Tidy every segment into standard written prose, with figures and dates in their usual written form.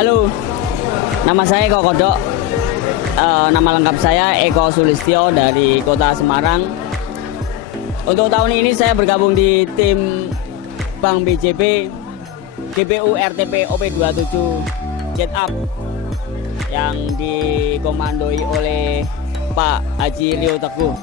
Halo, nama saya Eko Kodok. Nama lengkap saya Eko Sulistyo dari Kota Semarang. Untuk tahun ini saya bergabung di tim Bank BJB GPU RTP OP27 Jet Up yang dikomandoi oleh Pak Haji Leo Teguh.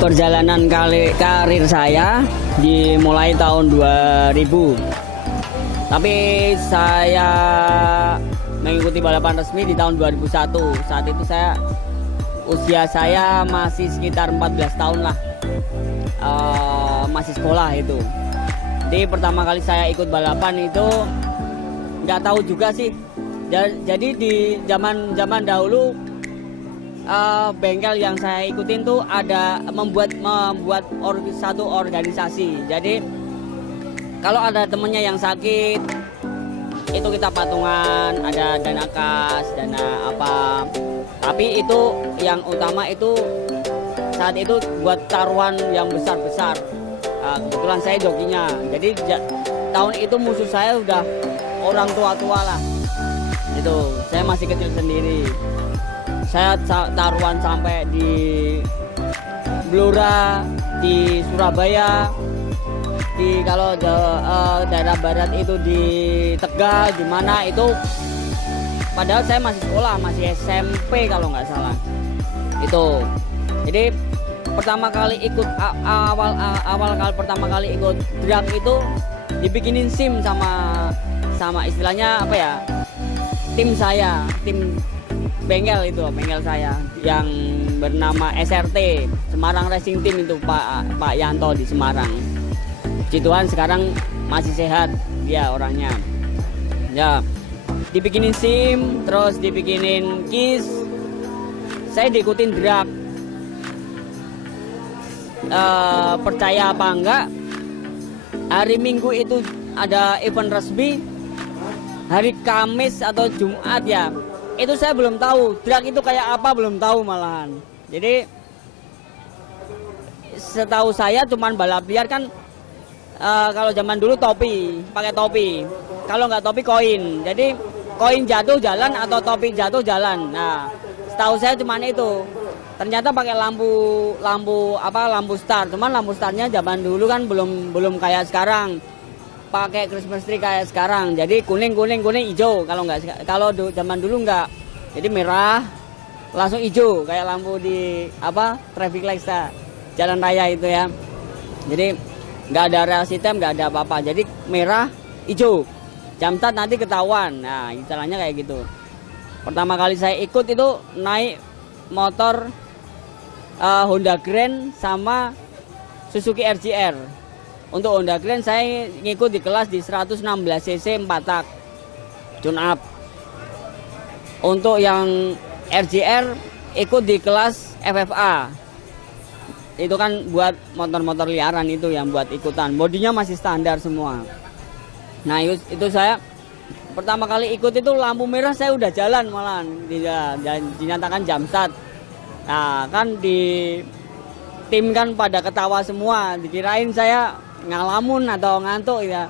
Perjalanan karir saya dimulai tahun 2000. Tapi saya mengikuti balapan resmi di tahun 2001. Saat itu usia saya masih sekitar 14 tahun lah. Masih sekolah itu. Jadi pertama kali saya ikut balapan itu nggak tahu juga sih. Jadi di zaman dahulu bengkel yang saya ikutin tuh ada membuat satu organisasi. Jadi kalau ada temennya yang sakit, itu kita patungan, ada dana kas, dana apa. Tapi itu yang utama itu saat itu buat taruhan yang besar-besar. Kebetulan saya jokinya. Jadi tahun itu musuh saya udah orang tua-tua lah. Itu saya masih kecil sendiri. Saya taruhan sampai di Blora, di Surabaya. Kalau daerah barat itu di Tegal, di mana itu padahal saya masih sekolah, masih SMP kalau nggak salah itu. Jadi pertama kali ikut pertama kali ikut drag itu dibikinin SIM sama istilahnya apa ya, tim bengkel saya yang bernama SRT Semarang Racing Team itu Pak Yanto di Semarang. Puji Tuhan sekarang masih sehat dia orangnya. Ya, dibikinin SIM, terus dibikinin KIS. Saya diikutin drag. Percaya apa enggak? Hari Minggu itu ada event resmi. Hari Kamis atau Jumat ya. Itu saya belum tahu. Drag itu kayak apa belum tahu malahan. Jadi setahu saya cuman balap liar kan. Kalau zaman dulu pakai topi. Kalau nggak topi koin. Jadi koin jatuh jalan atau topi jatuh jalan. Nah, setahu saya cuman itu. Ternyata pakai lampu star. Cuman lampu starnya zaman dulu kan belum kayak sekarang. Pakai Christmas tree kayak sekarang. Jadi kuning hijau. Kalau zaman dulu nggak. Jadi merah langsung hijau kayak lampu di traffic light jalan raya itu ya. Jadi nggak ada real system, nggak ada apa-apa. Jadi merah, hijau. Jam start nanti ketahuan. Nah, istilahnya kayak gitu. Pertama kali saya ikut itu naik motor Honda Grand sama Suzuki RGR. Untuk Honda Grand saya ngikut di kelas di 116 cc 4 tak tune up. Untuk yang RGR ikut di kelas FFA. Itu kan buat motor-motor liaran itu yang buat ikutan. Bodinya masih standar semua. Nah itu saya pertama kali ikut itu lampu merah saya udah jalan malahan. Dinyatakan jam start. Nah kan di tim kan pada ketawa semua. Dikirain saya ngalamun atau ngantuk ya.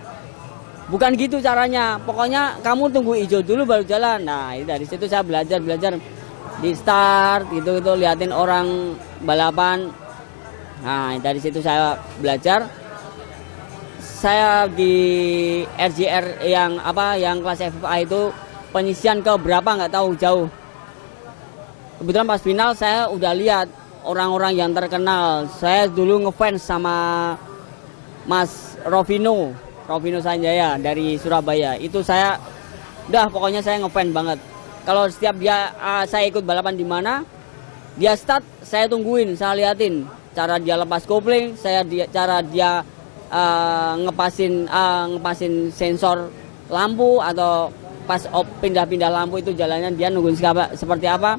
Bukan gitu caranya. Pokoknya kamu tunggu hijau dulu baru jalan. Nah dari situ saya belajar di start gitu liatin orang balapan. Nah, dari situ saya belajar. Saya di RJR yang kelas FFA itu penyisian ke berapa nggak tahu jauh. Kebetulan pas final saya udah lihat orang-orang yang terkenal. Saya dulu ngefans sama Mas Rovino Sanjaya dari Surabaya. Itu saya pokoknya saya ngefans banget. Kalau setiap saya ikut balapan di mana, dia start saya tungguin, saya liatin. Cara dia lepas kopling, cara dia ngepasin sensor lampu atau pas pindah-pindah lampu itu jalannya dia nungguin seperti apa,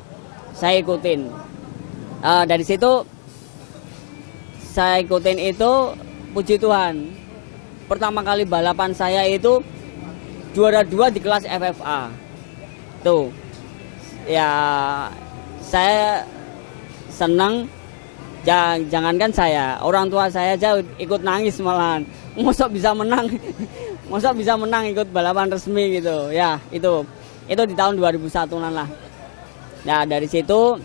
saya ikutin. Dari situ saya ikutin itu, puji Tuhan. Pertama kali balapan saya itu juara 2 di kelas FFA. Tuh, ya saya senang. Jangankan saya, orang tua saya aja ikut nangis malahan. Mosok bisa menang. masa bisa menang ikut balapan resmi gitu ya. Itu di tahun 2001an lah. Nah dari situ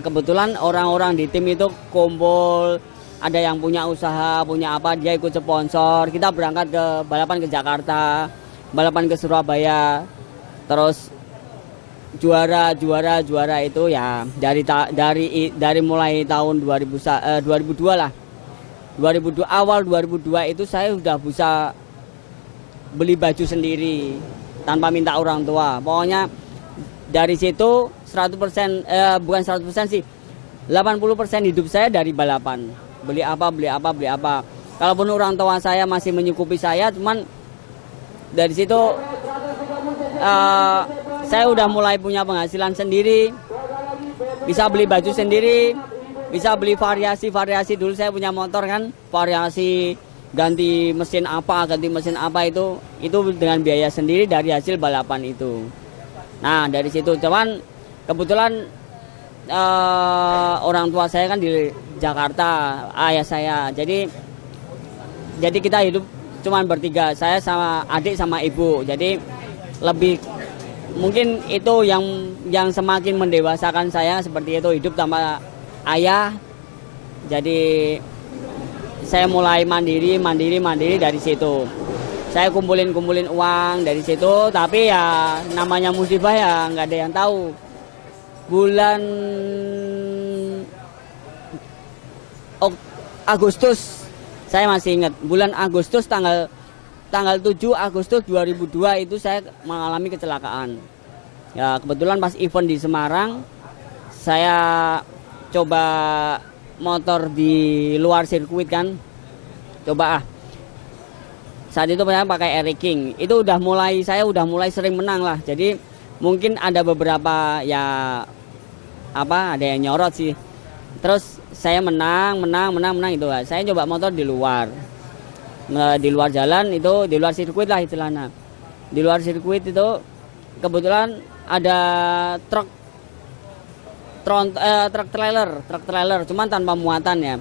kebetulan orang-orang di tim itu kumpul, ada yang punya usaha, punya apa, dia ikut sponsor. Kita berangkat ke balapan ke Jakarta, balapan ke Surabaya, terus juara itu ya dari mulai tahun 2002 lah. 2002 awal 2002 itu saya udah bisa beli baju sendiri tanpa minta orang tua. Pokoknya dari situ 100% bukan 100% sih. 80% hidup saya dari balapan. Beli apa. Kalaupun orang tua saya masih menyukupi saya, cuman dari situ saya udah mulai punya penghasilan sendiri, bisa beli baju sendiri, bisa beli variasi. Dulu saya punya motor kan, variasi ganti mesin apa itu dengan biaya sendiri dari hasil balapan itu. Nah dari situ cuman kebetulan orang tua saya kan di Jakarta, ayah saya, jadi kita hidup cuman bertiga, saya sama adik sama ibu. Jadi lebih mungkin itu yang semakin mendewasakan saya seperti itu, hidup tanpa ayah. Jadi saya mulai mandiri dari situ. Saya kumpulin uang dari situ, tapi ya namanya musibah ya nggak ada yang tahu. Bulan Agustus, saya masih ingat, bulan Agustus tanggal 7 Agustus 2002 itu saya mengalami kecelakaan. Ya kebetulan pas event di Semarang, saya coba motor di luar sirkuit kan, saat itu saya pakai Eric King. Itu saya udah mulai sering menang lah. Jadi mungkin ada beberapa ya ada yang nyorot sih. Terus saya menang itu. Saya coba motor di luar jalan, itu di luar sirkuit lah istilahnya. Di luar sirkuit itu kebetulan ada truk trailer cuman tanpa muatan ya.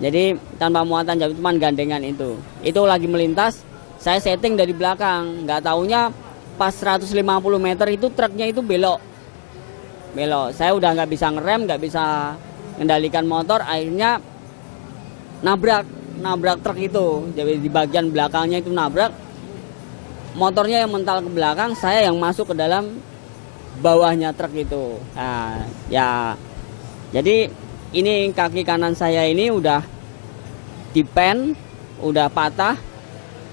Jadi tanpa muatan, jadi cuman gandengan itu lagi melintas. Saya setting dari belakang, nggak taunya pas 150 meter itu truknya itu belok. Saya udah nggak bisa ngerem, nggak bisa mengendalikan motor, akhirnya nabrak truk itu. Jadi di bagian belakangnya itu nabrak, motornya yang mental ke belakang, saya yang masuk ke dalam bawahnya truk itu. Nah, ya jadi ini kaki kanan saya ini udah dipen, udah patah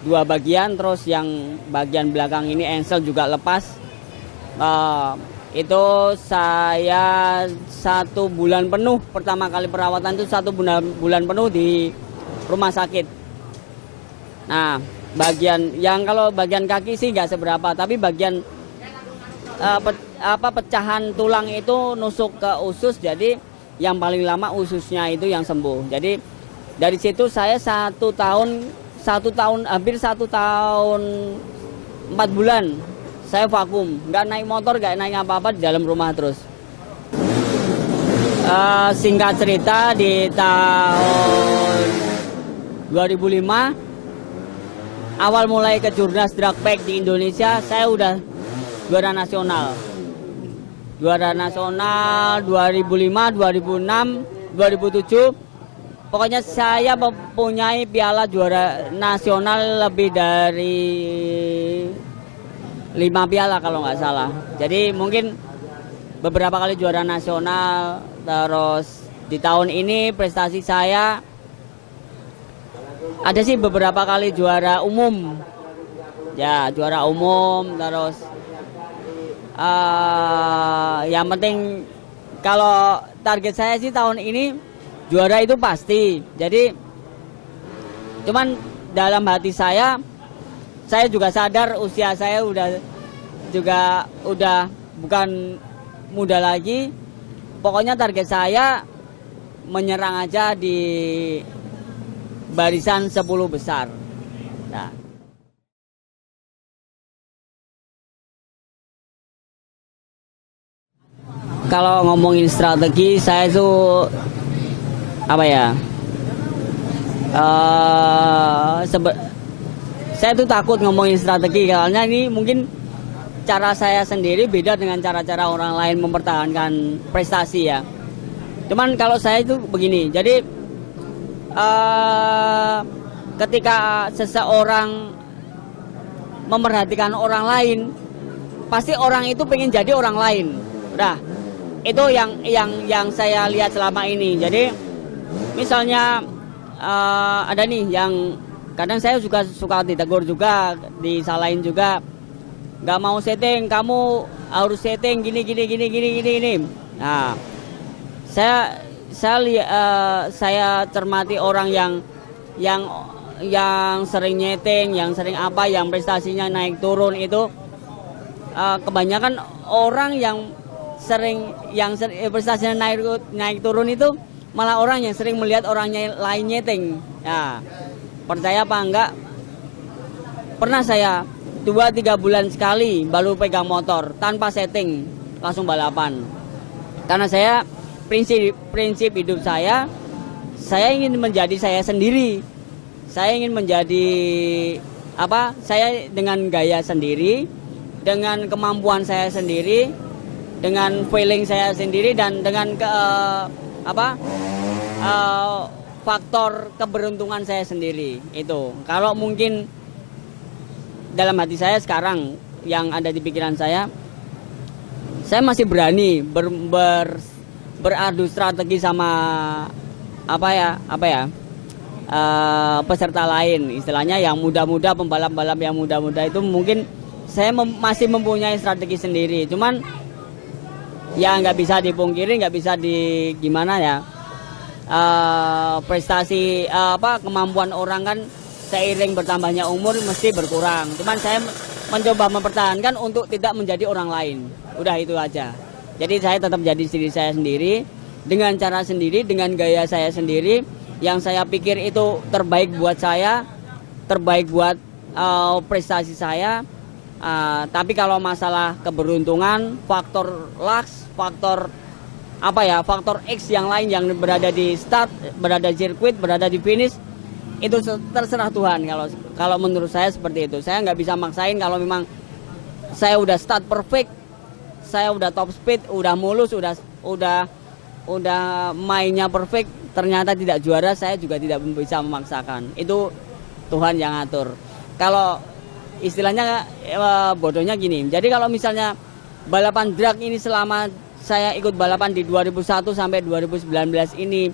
2 bagian, terus yang bagian belakang ini engsel juga lepas. Itu saya 1 bulan penuh, pertama kali perawatan itu 1 bulan penuh di rumah sakit. Nah kalau bagian kaki sih nggak seberapa, tapi bagian pecahan tulang itu nusuk ke usus, jadi yang paling lama ususnya itu yang sembuh. Jadi dari situ saya 1 tahun hampir 1 tahun 4 bulan saya vakum, nggak naik motor, nggak naik apa-apa, di dalam rumah terus. Singkat cerita, di tahun 2005 awal mulai ke Jurnas Drag Pack di Indonesia, saya udah juara nasional 2005, 2006, 2007. Pokoknya saya mempunyai piala juara nasional lebih dari 5 piala kalau nggak salah. Jadi mungkin beberapa kali juara nasional. Terus di tahun ini prestasi saya ada sih beberapa kali juara umum. Ya juara umum, terus yang penting kalau target saya sih tahun ini juara itu pasti. Jadi cuman dalam hati saya juga sadar usia saya udah bukan muda lagi. Pokoknya target saya menyerang aja di barisan 10 besar. Nah. Kalau ngomongin strategi, saya tuh Saya tuh takut ngomongin strategi karena ini mungkin cara saya sendiri beda dengan cara-cara orang lain mempertahankan prestasi ya. Cuman kalau saya itu begini, jadi ketika seseorang memerhatikan orang lain, pasti orang itu pengen jadi orang lain. Nah, itu yang saya lihat selama ini. Jadi misalnya ada nih yang kadang saya juga suka ditegur juga, disalahin juga. Nggak mau setting, kamu harus setting gini. Nah, saya cermati orang yang sering nyeting, yang sering apa, yang prestasinya naik turun itu kebanyakan orang yang prestasinya naik turun itu malah orang yang sering melihat orangnya lain nyeting. Nah, percaya apa enggak? Pernah saya 2-3 bulan sekali baru pegang motor tanpa setting langsung balapan. Karena saya prinsip hidup saya ingin menjadi saya sendiri. Saya ingin menjadi saya dengan gaya sendiri, dengan kemampuan saya sendiri, dengan feeling saya sendiri, dan dengan faktor keberuntungan saya sendiri. Itu kalau mungkin dalam hati saya sekarang yang ada di pikiran saya masih berani beradu strategi sama peserta lain, istilahnya yang muda-muda, pembalap-pembalap yang muda-muda itu mungkin saya masih mempunyai strategi sendiri. Cuman ya nggak bisa dipungkiri, nggak bisa gimana ya, prestasi kemampuan orang kan seiring bertambahnya umur mesti berkurang. Cuman saya mencoba mempertahankan untuk tidak menjadi orang lain. Udah itu aja. Jadi saya tetap jadi diri saya sendiri, dengan cara sendiri, dengan gaya saya sendiri, yang saya pikir itu terbaik buat saya, terbaik buat prestasi saya. Tapi kalau masalah keberuntungan, faktor luck, faktor X yang lain yang berada di start, berada di sirkuit, berada di finish, itu terserah Tuhan. Kalau menurut saya seperti itu. Saya nggak bisa maksain. Kalau memang saya udah start perfect, saya udah top speed, udah mulus, udah mainnya perfect, ternyata tidak juara, saya juga tidak bisa memaksakan. Itu Tuhan yang atur. Kalau istilahnya bodohnya gini. Jadi kalau misalnya balapan drag ini selama saya ikut balapan di 2001 sampai 2019 ini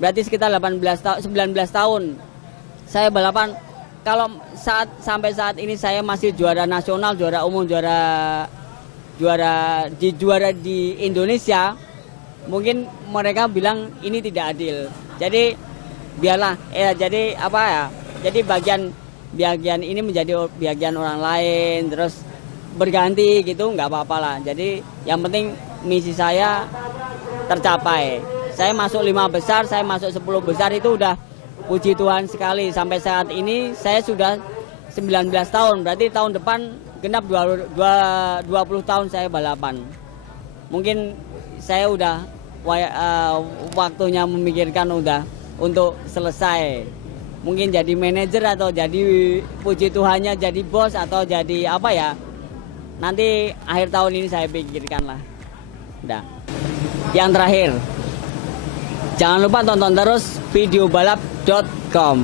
berarti sekitar 19 tahun saya balapan. Kalau sampai saat ini saya masih juara nasional, juara umum, juara di Indonesia, mungkin mereka bilang ini tidak adil. Jadi biarlah jadi bagian ini menjadi bagian orang lain, terus berganti gitu, nggak apa-apa lah. Jadi yang penting misi saya tercapai. Saya masuk 5 besar, saya masuk 10 besar, itu udah puji Tuhan sekali. Sampai saat ini saya sudah 19 tahun, berarti tahun depan genap 20 tahun saya balapan. Mungkin saya udah waktunya memikirkan udah untuk selesai. Mungkin jadi manajer atau jadi puji Tuhannya jadi bos atau jadi apa ya. Nanti akhir tahun ini saya pikirkan lah. Udah. Yang terakhir, jangan lupa tonton terus videobalap.com.